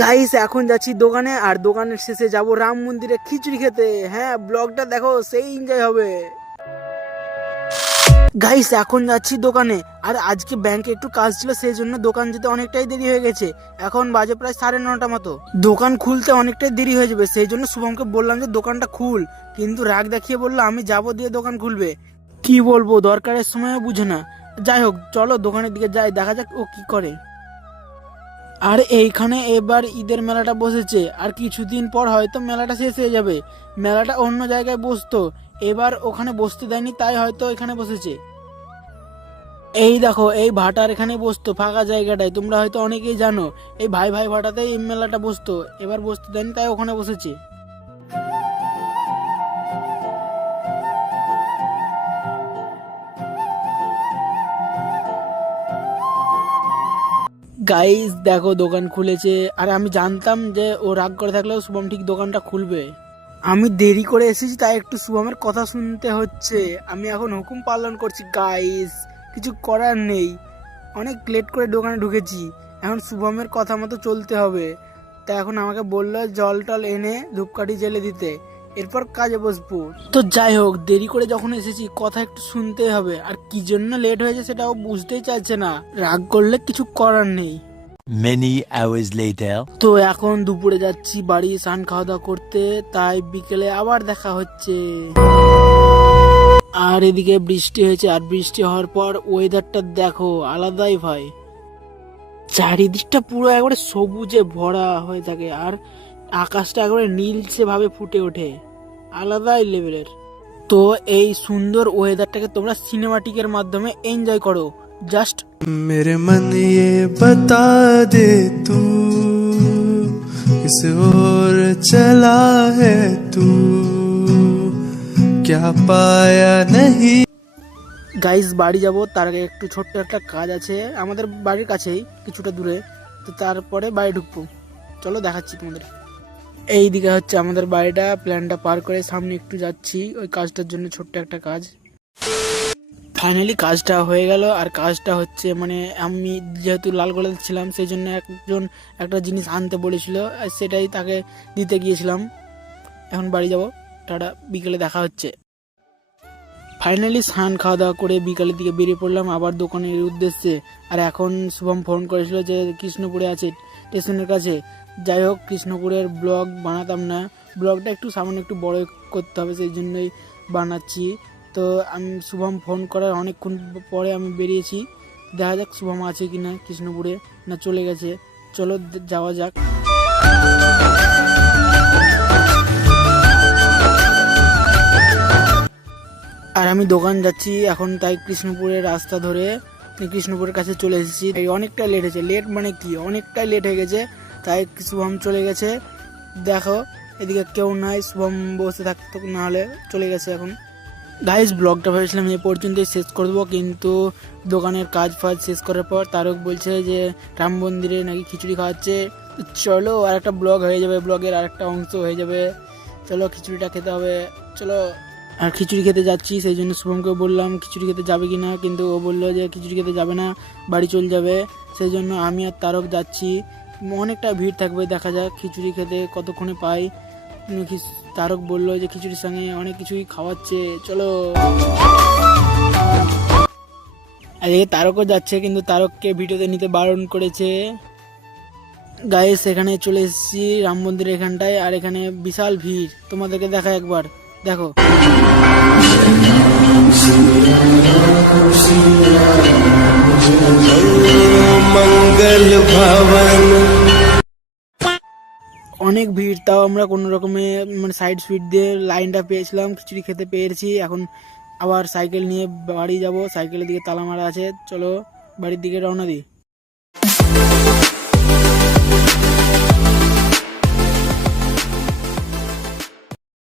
Guys এখন যাচ্ছি দোকানে, আর দোকানের শেষে যাব রাম মন্দিরে খিচুড়ি খেতে। হ্যাঁ, ব্লগটা দেখো, সেই এনজয় হবে। গাইস এখন যাচ্ছি দোকানে, আর আজকে ব্যাংকে একটু কাজ ছিল, সেই জন্য দোকান যেতে অনেকটাই দেরি হয়ে গেছে। এখন বাজে প্রায় 9:30 মতো। দোকান খুলতে অনেকটাই দেরি হয়ে যাবে, সেই জন্য শুভমকে বললাম যে দোকানটা খুল, কিন্তু রাগ দেখিয়ে বললো আমি যাব দিয়ে দোকান খুলবে। কি বলবো, দরকারের সময় বুঝে না। যাই হোক, চলো দোকানের দিকে যাই, দেখা যাক ও কি করে। আর এইখানে এবার ঈদের মেলাটা বসেছে, আর কিছুদিন পর হয়তো মেলাটা শেষ হয়ে যাবে। মেলাটা অন্য জায়গায় বসতো, এবার ওখানে বসতে দেয়নি, তাই হয়তো এখানে বসেছে। এই দেখো, এই ভাটার এখানে বসতো ফাঁকা জায়গাটায়, তোমরা হয়তো অনেকেই জানো। এই ভাই ভাই ভাটাতেই এই মেলাটা বসতো, এবার বসতে দেয়নি তাই ওখানে বসেছে। গাইস দেখো, দোকান খুলেছে, আর আমি জানতাম যে ও রাগ করে থাকলেও শুভম ঠিক দোকানটা খুলবে। আমি দেরি করে এসেছি, তাই একটু শুভমের কথা শুনতে হচ্ছে। আমি এখন হুকুম পালন করছি গাইস, কিছু করার নেই। অনেক লেট করে দোকানে ঢুকেছি, এখন শুভমের কথা মতো চলতে হবে। তা এখন আমাকে বললো জল টল এনে ধূপকাঠি জ্বেলে দিতে, এরপর কাজে বসবো। তো যাই হোক, দেরি করে যখন এসেছি কথা একটু শুনতে হবে, আর কি জন্য লেট হয়েছে সেটাও বুঝতেই চাইছে না। রাগ করলে কিছু করার নেই। Many hours later. তো এখন দুপুরে যাচ্ছি বাড়ি স্নান খাওয়া দাওয়া করতে, তাই বিকেলে আবার দেখা হচ্ছে। আর এদিকে বৃষ্টি হয়েছে, আর বৃষ্টি হওয়ার পর ওয়েদারটা দেখো, আলাদাই ভাই। চারিদিকটা পুরো একবারে সবুজে ভরা হয়ে থাকে, আর আকাশটা একবারে নীলচে ভাবে ফুটে ওঠে, আলাদাই লেভেলের। তো এই সুন্দর ওয়েদারটাকে তোমরা সিনেমাটিকের মাধ্যমে এনজয় করো। জাস্ট मेरे मन ये बता दे तू किस ओर चला है तू क्या पाया नहीं। গাইস বাড়ি যাব, তার আগে একটু ছোট্ট একটা কাজ আছে আমাদের বাড়ির কাছেই, কিছুটা দূরে। তো তারপরে বাড়ি ঢুকবো, চলো দেখাচ্ছি তোমাদের। এই দিকে হচ্ছে আমাদের বাড়িটা, প্ল্যানটা পার করে সামনে একটু যাচ্ছি ওই কাজটার জন্য, ছোট্ট একটা কাজ। ফাইনালি কাজটা হয়ে গেল, আর কাজটা হচ্ছে মানে আমি যেহেতু লালগোলাতে ছিলাম, সেই জন্য একজন একটা জিনিস আনতে বলেছিল, আর সেটাই তাকে দিতে গিয়েছিলাম। এখন বাড়ি যাব, টাটা, বিকেলে দেখা হচ্ছে। ফাইনালি স্নান খাওয়া দাওয়া করে বিকালের দিকে বেরিয়ে পড়লাম আবার দোকানের উদ্দেশ্যে। আর এখন শুভম ফোন করেছিল যে কৃষ্ণপুরে আছে স্টেশনের কাছে। যাই হোক, কৃষ্ণপুরের ব্লগ বানাতাম না, ব্লগটা একটু সামান্য একটু বড় করতে হবে, সেই জন্যই বানাচ্ছি। তো আমি শুভম ফোন করার অনেকক্ষণ পরে আমি বেরিয়েছি, দেখা যাক শুভম আছে কি না কৃষ্ণপুরে, না চলে গেছে। চলো যাওয়া যাক। আর আমি দোকান যাচ্ছি এখন, তাই কৃষ্ণপুরের রাস্তা ধরে কৃষ্ণপুরের কাছে চলে এসেছি। এই অনেকটা লেট হয়েছে, লেট মানে কি অনেকটাই লেট হয়ে গেছে, তাই শুভম চলে গেছে। দেখো এদিকে কেউ নাই, শুভম বসে থাকতো, না হলে চলে গেছে এখন। গাইস ব্লগটা ভেবেছিলাম এই পর্যন্তই শেষ করে দেবো, কিন্তু দোকানের কাজ ফাজ শেষ করার পর তারক বলছে যে রাম মন্দিরে নাকি খিচুড়ি খাওয়াচ্ছে। চলো আর একটা ব্লগ হয়ে যাবে, ব্লগের আর একটা অংশ হয়ে যাবে। চলো খিচুড়িটা খেতে হবে, চলো। আর খিচুড়ি খেতে যাচ্ছি, সেই জন্য শুভমকে বললাম খিচুড়ি খেতে যাবে কি না, কিন্তু ও বললো যে খিচুড়ি খেতে যাবে না, বাড়ি চলে যাবে। সেই জন্য আমি আর তারক যাচ্ছি, অনেকটা ভিড় থাকবে, দেখা যাক খিচুড়ি খেতে কতক্ষণে পাই। তারক বললো যে খিচুড়ির সঙ্গে অনেক কিছুই খাওয়াচ্ছে, চলো। আর এই তারকও যাচ্ছে, কিন্তু তারককে ভিডিওতে নিতে বারণ করেছে। গাইস এখানে চলে এসেছি রাম মন্দিরের এখানটায়, আর এখানে বিশাল ভিড়, তোমাদেরকে দেখা একবার দেখো। मंगल भवन অনেক ভিড়, তাও আমরা কোনো রকমে মানে সাইড সুইট দিয়ে লাইনটা পেয়েছিলাম, খিচুড়ি খেতে পেরেছি। এখন আবার সাইকেল নিয়ে বাড়ি যাব, সাইকেলের দিকে তালা মারা আছে, চলো বাড়ির দিকে রওনা দিই।